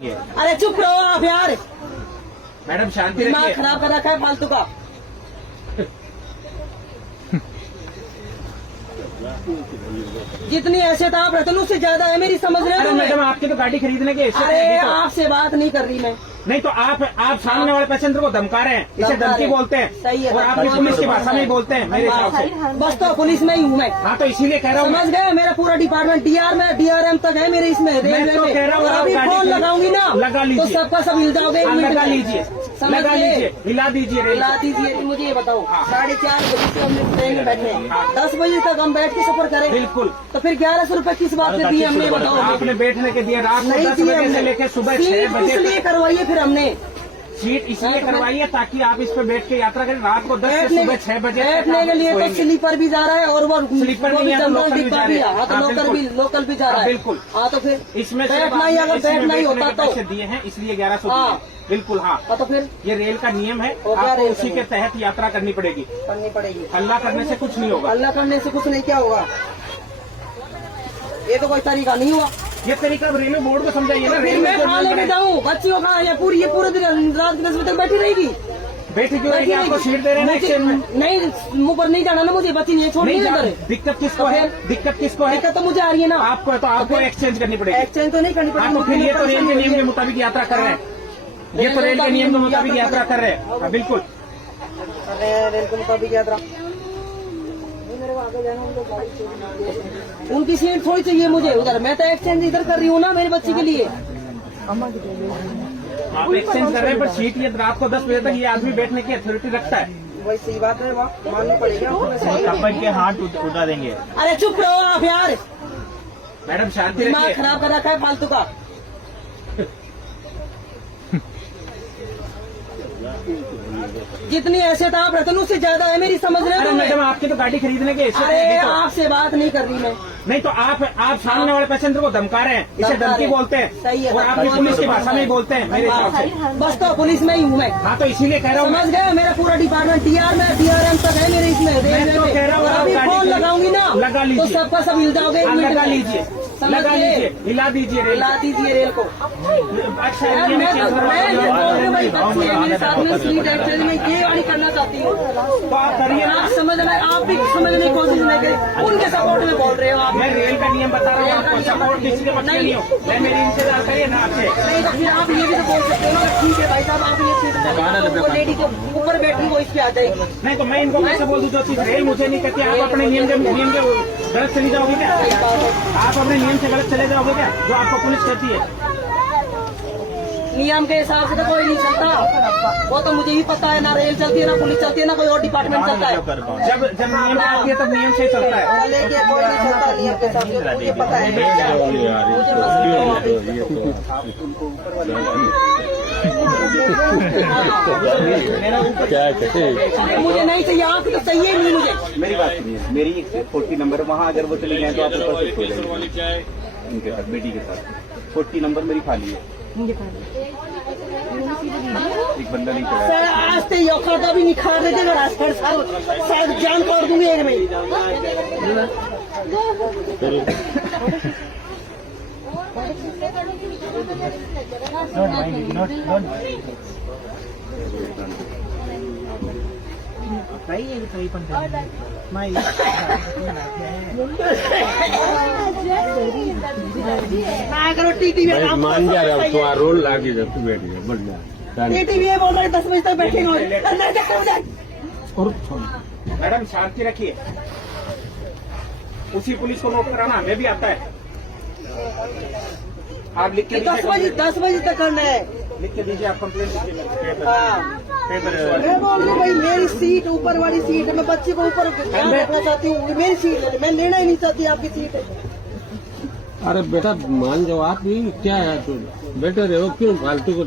अरे चुप रहो आप यार, मैडम शांति दिमाग रखिए। खराब कर रखा है फालतू का। जितनी हैसियत आप रहते हैं उससे ज्यादा है मेरी, समझ रहे अरे हो? मैडम आपकी तो गाड़ी खरीदने की हैसियत अरे है, तो आपसे बात नहीं कर रही मैं। नहीं तो आप सामने वाले पैसेंजर को धमका रहे हैं, इसे धमका धमकी रहे हैं। बोलते हैं। सही है, और आप भी पुलिस की भाषा में ही बोलते हैं मेरे हिसाब से। बस तो पुलिस में ही हूँ मैं, हाँ तो इसीलिए कह रहा हूँ समझ गए? मेरा पूरा डिपार्टमेंट डीआर में DRM तक है मेरे इसमें रेलवे तो में। कह रहा हूँ, और आप अभी गाड़ी फोन को लगाऊंगी ना लगा लीजिए। तो सबका सब हिल जाओगे। एक मिनट लगा में। लीजिए, समझ लगा गए? लीजिए, हिला दीजिए रेल हिला दीजिए। मुझे ये बताओ, 4:30 बजे से हमने ट्रेन में बैठे हैं, 10 बजे तक हम बैठ के सफर करें। बिल्कुल। तो फिर 1100 रुपए किस बात पे दिए हमने, बताओ? आपने बैठने के दिए रात को नहीं 10 दिए बजे से हमने। लेकर सुबह 6 सीट बजे इसलिए करवाइए फिर हमने, सीट इसलिए करवाई है ताकि आप इस पे बैठ के यात्रा करें। रात को 10 से बैठने सुबह 6 बजे बैठने के लिए तो स्लीपर भी जा रहा है और वो स्लीपर वो नहीं है, जनरल लोकल भी डिब्बा जा भी रहे है। हैं। हाँ तो हाँ, लोकल भी जा रहा है। बिल्कुल। हाँ तो फिर इसमें बैठना ही, अगर बैठना ही होता तो पैसे दिए हैं इसलिए 1100 हाँ। दिए हैं। बिल्कुल हाँ, तो फिर ये रेल का नियम है, और क्या आपको रेल उसी का के तहत यात्रा करनी पड़ेगी। करनी पड़ेगी। हल्ला करने से कुछ नहीं होगा। अल्लाह करने से कुछ नहीं, क्या होगा? ये तो कोई तरीका नहीं हुआ। ये तरीका रेलवे बोर्ड को समझाइए ना। फिर रेलवे मैं कहाँ लेके जाऊँ बच्ची को? कहाँ? ये पूरे दिन रात 10 बजे तक बैठी रहेगी। बैठी क्यों रहेगी? आपको सीट दे रहे हैं ना एक्सचेंज में। नहीं, मुंह पर नहीं जाना ना मुझे, बच्ची नहीं छोड़ नहीं नहीं जाना। इधर। दिक्कत किसको है? दिक्कत किसको है? दिक्कत तो मुझे आ रही है ना। आपको तो आपको एक्सचेंज करनी पड़ेगी। एक्सचेंज तो नहीं करनी हाँ तो फिर ये तो रेल के नियम के मुताबिक यात्रा कर रहे हैं। ये तो रेल के नियम के मुताबिक यात्रा कर रहे हैं। हाँ, बिल्कुल। रेल के मुताबिक यात्रा। उनकी सीट थोड़ी चाहिए मुझे उधर, मैं तो एक्सचेंज इधर कर रही हूँ ना मेरी बच्ची के लिए। आप एक्सचेंज कर रहे हैं पर सीट ये रात को 10 बजे तक ये आदमी बैठने की अथॉरिटी रखता है। वही सही बात है, वहाँ माननी पड़ेगी। कंपनी के हाथ उठा देंगे। अरे चुप रहो आप यार, मैडम शांति दिमाग रखिए। खराब कर रखा है फालतू का। जितनी हैसियत आप रहते हैं उससे ज्यादा है मेरी, समझ रहे अरे हो? मैडम आपकी तो गाड़ी खरीदने की हैसियत अरे है, तो आपसे बात नहीं कर रही मैं। नहीं तो आप सामने वाले पैसेंजर को धमका रहे हैं, इसे धमका धमकी रहे हैं। बोलते हैं। सही है, और आप भी पुलिस की भाषा में ही बोलते हैं मेरे हिसाब से। बस तो पुलिस में ही हूँ मैं, हाँ तो इसीलिए कह रहा हूँ। समझ गए? मेरा पूरा डिपार्टमेंट DRM तक है मेरे इसमें रेलवे तो में। कह रहा हूँ, और आप अभी गाड़ी फोन को लगाऊंगी ना लगा तो लीजिए। सबका सब हिल जाओगे। एक मिनट लगा में। लीजिए, समझ लगा गए? लीजिए, हिला दीजिए रेल। हिला दीजिए रेल को। अच्छा यार ये मैं चीज़ बोल रही भाई, बच्ची है मेरे साथ में, सीट एक्सचेंज में ये वाली करना चाहती हूँ। तो आप करिए ना। आप भी समझने की कोशिश नहीं करें, उनके सपोर्ट में बोल रहे हो आप। मैं रेल का नियम बता रहा हूँ आपको, सपोर्ट किसी के बच्चे नहीं हो। मैं मेरी इंतजार करिए ना आपसे। नहीं तो फिर आप ये भी तो बोल सकते हो ना, ठीक है भाई साहब आप ये सीट लेडी के ऊपर बैठी वो इस पे आ जाएगी। नहीं तो मैं इनको कैसे बोल दूँ जो चीज रेल मुझे नहीं कहती। आप अपने नियम के गलत चली जाओगे क्या? आप अपने नियम से गलत चले जाओगे क्या जो आपको पुलिस कहती है? नियम के हिसाब से तो कोई नहीं चलता, वो तो मुझे ही पता है। ना रेल चलती है, ना पुलिस चलती है, ना कोई और डिपार्टमेंट चलता है। जब नियम आती है तब नियम से ही चलता है। लेकिन कोई नहीं चलता नियम के हिसाब से, मुझे पता है। मुझे नहीं चाहिए, आप तो चाहिए नहीं मुझे। मेरी बात सुनिए, मेरी 40 नंबर वहाँ अगर वो चली जाए तो आप ऊपर शिफ्ट हो जाएंगे उनके साथ, बेटी के साथ। 40 नंबर मेरी खाली है, एक बंदा नहीं खड़ा है। सर आज तो ये खाता भी निखार देते मेरा सर, शायद जान काट दूंगी एक में। ना करो टीटी में काम मान जा रहा हूँ तो रोल लागे जब तू बैठ गया बढ़िया। टीटी में बोल रहे 10 बजे तक बैठेंगे। मैडम शांति रखिए। उसी पुलिस को नोट कराना हमें भी आता है। आप लिख के 10 बजे तक करना है। लिख के दीजिए आप कंप्लेंट लिखिए। हाँ पेपर मैं बोल रही हूँ भाई, मेरी सीट ऊपर वाली सीट है, मैं बच्चे को ऊपर रखना चाहती हूँ, मेरी सीट है, मैं लेना ही नहीं चाहती आपकी सीट। अरे बेटा मान जाओ, आप भी क्या है तो बेटर है वो, क्यों फालतू को।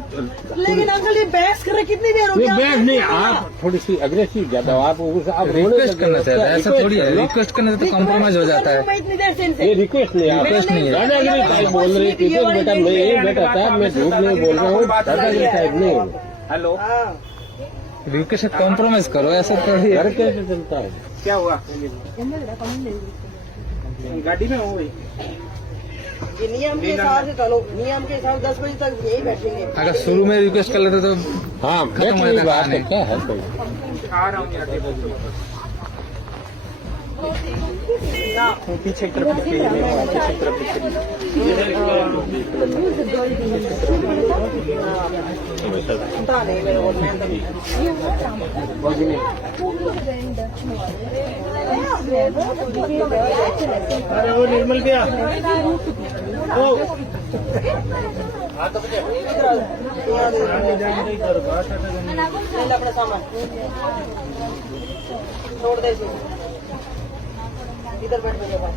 लेकिन अंकल ये बहस कर रहे कितनी देर हो गई? बैठ नहीं, आप थोड़ी सी अग्रेसिव ज्यादा आप रिक्वेस्ट करना चाहते हैं, ऐसा थोड़ी है। रिक्वेस्ट करने से तो कॉम्प्रोमाइज हो जाता है। इतनी देर से ये इनसे रिक्वेस्ट नहीं है, रिक्वेस्ट नहीं है। दादागिरी टाइप बोल रही थी बेटा। मैं ये बेटा साहब मैं झूठ नहीं बोल रहा हूँ, दादागिरी टाइप नहीं है। हेलो, हाँ रिक्वेस्ट कॉम्प्रोमाइज करो, ऐसा थोड़ी है। घर कैसे चलता है? क्या हुआ? गाड़ी में हो गई। ये नियम के हिसाब से चलो, नियम के हिसाब से 10 बजे तक यही बैठेंगे। अगर शुरू में रिक्वेस्ट कर लेते तो हाँ खत्म बैठ हो रही जाता बात कहानी। है, क्या है कोई पीछे की तरफ पीछे की तरफ पता नहीं मेरे को, मैं अरे वो निर्मल भैया ले अपना सामान छोड़ दे इसे। इधर बैठ मेरे पास।